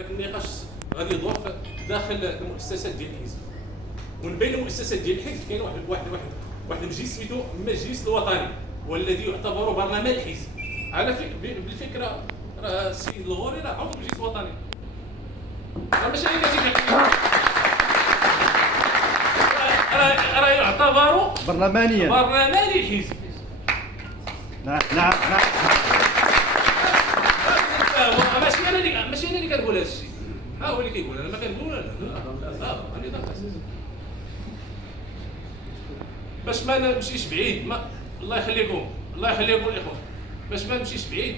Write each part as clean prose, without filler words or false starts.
هذاك النقاش غادي يدور داخل المؤسسات ديال الحزب، ومن بين المؤسسات ديال الحزب كاين واحد المجلس سميتو المجلس الوطني، والذي يعتبر برلمان الحزب. على بالفكره راه السيد الغوري راه عضو المجلس الوطني، راه ماشي غير راه يعتبر برلمانيا برلماني الحزب. نعم نعم نعم. ماشي انا اللي كنقول هذا الشيء، ها هو اللي كيقول، انا ما كنقول. لا باش ما نمشيش بعيد، الله يخليكم الاخوان، باش ما نمشيش بعيد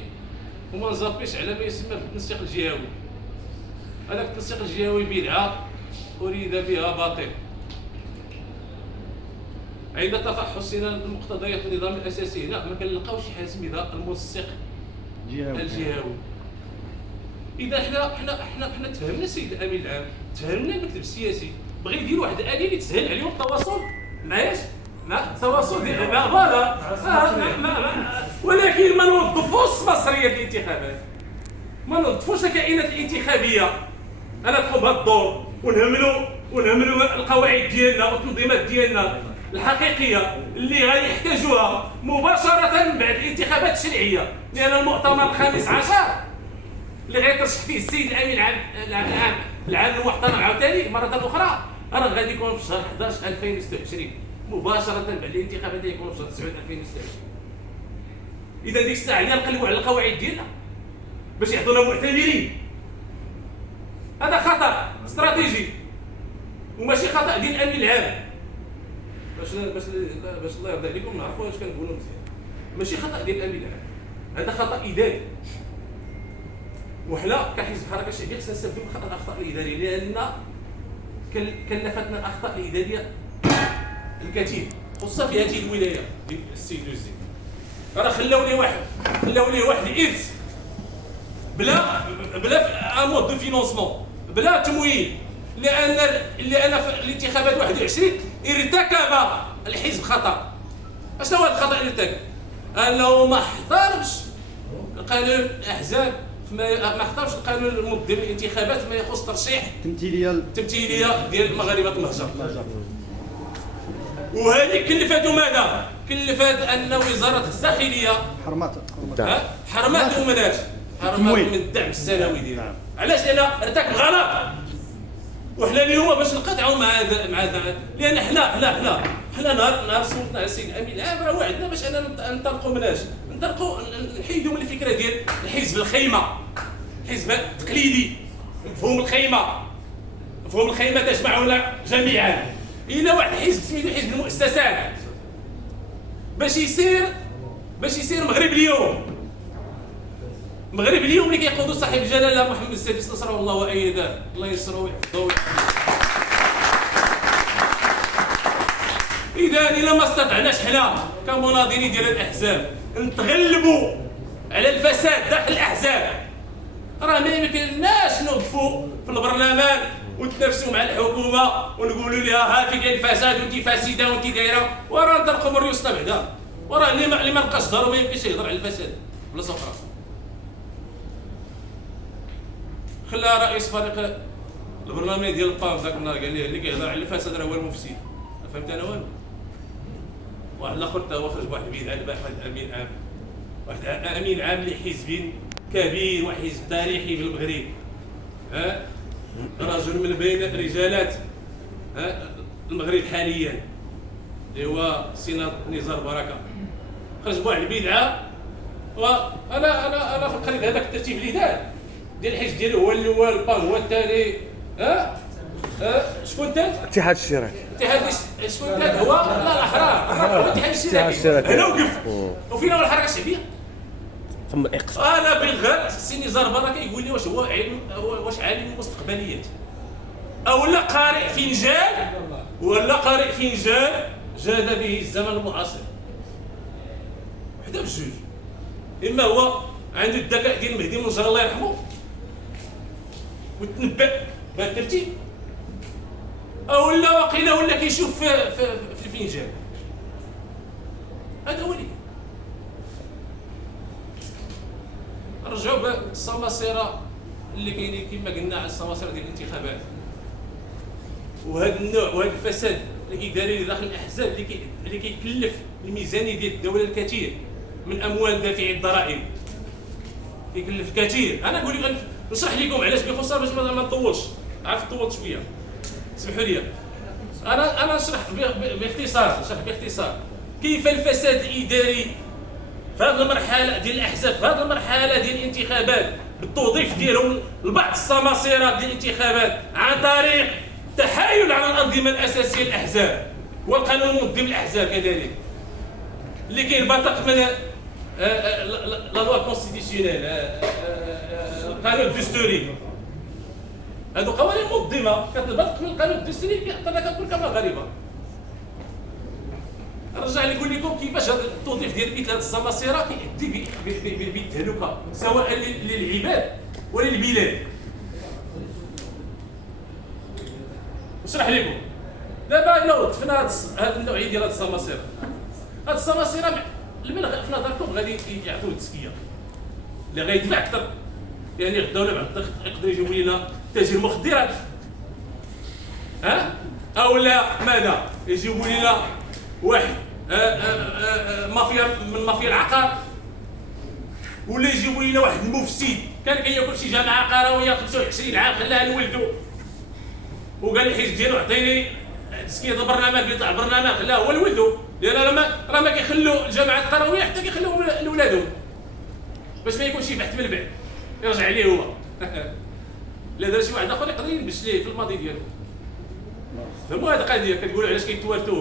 وما نزابيش على ما يسمى بالتنسيق الجهوي. هذاك التنسيق الجهوي بدعه اريد بها باطل. عند تفحصنا لمقتضيات النظام الاساسي هنا ما كنلقاوش حاجه سميتها المنسق الجهوي. اذا حنا تفهمنا السيد الامين العام، تفهمنا المكتب السياسي، بغى يدير واحد الاليه اللي تسهل عليهم التواصل معايا، التواصل ديال فوالا، ولكن ما نوظفوش المصريه ديال الانتخابات، ما نوظفوش الكائنات الانتخابيه انا تقوم بهذا الدور، ونهملوا القواعد ديالنا والتنظيمات ديالنا الحقيقيه اللي غيحتاجوها مباشره من بعد الانتخابات الشرعيه. لان المؤتمر الخامس عشر اللي غيترشح فيه السيد الامين العام المحترم عاوتاني مره اخرى راه غادي يكون في شهر 11 2026 مباشره بعد الانتخابات اللي يكونوا في شهر 9 2026. اذا ديك الساعه اللي نقلبوا على القواعد ديالنا باش يعطونا معتمرين، هذا خطا استراتيجي وماشي خطا ديال الامين العام. باش الله يرضي عليكم نعرفوا واش كنقولوا مزيان، ماشي خطا ديال الامين العام، هذا خطا اداري. وحنا كحزب الحركه الشعبيه خصنا نستافدوا من الاخطاء الاداريه، لان كلفتنا الاخطاء الاداريه الكثير، خصوصا في هذه الولايه ديال السيد وزي. راه خلاو لي واحد الارث بلا مود دو فينونسمون، بلا تمويل، لان في الانتخابات 21 ارتكب الحزب خطا. اشنو هو الخطا اللي ارتكب؟ انه ما احترمش قانون الاحزاب، ما احترمش القانون المنظم للانتخابات ما يخص ترشيح التمثيليه ديال مغاربه المهجر. وهذه كلفته ماذا؟ كلفت ان وزاره الداخليه حرمته من الدعم السنوي ديالها. علاش؟ لان ارتكب غلط. وحنا اليوم باش نقطعوا مع لان حنا نهار صوتنا على السيد الامين العام راه وعدنا باش اننا ننطلقوا مناش، نحيدوا من الفكره ديال الحزب الخيمه، الحزب التقليدي. مفهوم الخيمه تجمعنا جميعا الى واحد الحزب سميتو حزب المؤسسات باش يصير مغرب اليوم اللي كيقودوا صاحب الجلاله محمد السادس نصره الله وايده، الله يسره ويحفظه. اذا ما استطعناش حنا كمناضلين ديال الاحزاب نتغلبوا على الفساد داخل الاحزاب، راه ما يمكنناش نوقفوا في البرلمان ونتنافسوا مع الحكومه ونقولوا لها ها في كاين فساد وانت فاسده وانت دايره، وراه نطلقوا من ريوسنا بعدا. وراه اللي ما لقاش ظهر ما يمكنش يهضر على الفساد بلا اخرى. خلى رئيس فريق البرلمان ديال البام ذاك النهار قال لي اللي كيهضر على الفساد راه هو المفسد. فهمت انا والو. واحد الاخر تا هو خرج بواحد البيد على واحد امين عام، واحد امين عام لحزب كبير وحزب تاريخي في المغرب، رجل من بين رجالات المغرب حاليا اللي هو سينات نزار بركه، خرج بواحد البدعه. وانا في القريب هذاك الترتيب اللي دار ديال الحزب ديالو هو الاول، البام هو الثاني، شكون الثالث؟ اتحاد الشراكه. شكون الثالث؟ هو لا الاحرار، هو الاتحاد الشراكي. هنا وقف. وفينا الحركه الشعبيه. انا بالغير السي نزار بركه يقول لي واش هو عالم المستقبليات ولا قارئ فنجان جاد به الزمن المعاصر. وحده بجوج، اما هو عنده الذكاء ديال مهدي منجر الله يرحمه وتنبأ بهذا الترتيب، ولا كيشوف في الفنجان. هذا هو اللي رجعوا بالسماسره اللي كاينين كما قلنا على السماسره ديال الانتخابات، وهذا النوع وهذا الفساد الاداري اللي داخل الاحزاب اللي كيكلف الميزانيه ديال الدوله الكثير من اموال دافعي الضرائب، كيكلف كثير. انا نقول لك نشرح لكم علاش باختصار باش ما نطولش، عارف طولت شويه اسمحوا لي. انا نشرح باختصار كيف الفساد الاداري في هذه المرحله ديال الاحزاب، في هذه المرحله ديال الانتخابات، بالتوظيف ديالهم لبعض السماسره ديال الانتخابات عن طريق تحايل على الانظمه الاساسيه للاحزاب والقانون المنظم للاحزاب كذلك، اللي كينبثق من لا لوا كونستيتيسيونيل، القانون الدستوري. هذو قوانين منظمه كتنبثق من القانون الدستوري كيعطينا كنكون كما غريبه. نرجع نقول لكم كيفاش هذا التوظيف ديال مثل هذه السماسره كيؤدي بالتهلكه سواء للعباد ولا للبلاد. نشرح لكم دابا الا وظفنا هذه النوعيه ديال هذه السماسره، هذه السماسره في نظركم غادي يعطيو التزكيه اللي غيدفع اكثر، يعني غدا ولا بعد يقدروا يجيبوا لنا تاجير مخدرات، او لا ماذا يجيبوا لنا واحد مافيا من مافيا العقار، ولا يجيبوا لنا واحد المفسد كان كياكل شي جامعه قرويه 25 عام خلاها لولدو وقال الحزب ديالو عطيني تزكيه البرنامج، بيطلع البرنامج خلاه هو لولدو، لان راه ما كيخلوا الجامعات القرويه حتى كيخلوهم لولادهم باش ما يكونش بحث من بعد يرجع عليه هو. لا دار شي واحد اخر يقدر يلبس ليه في الماضي ديالو. فهموا هذه القضيه كتقولوا علاش كيتوارثوا.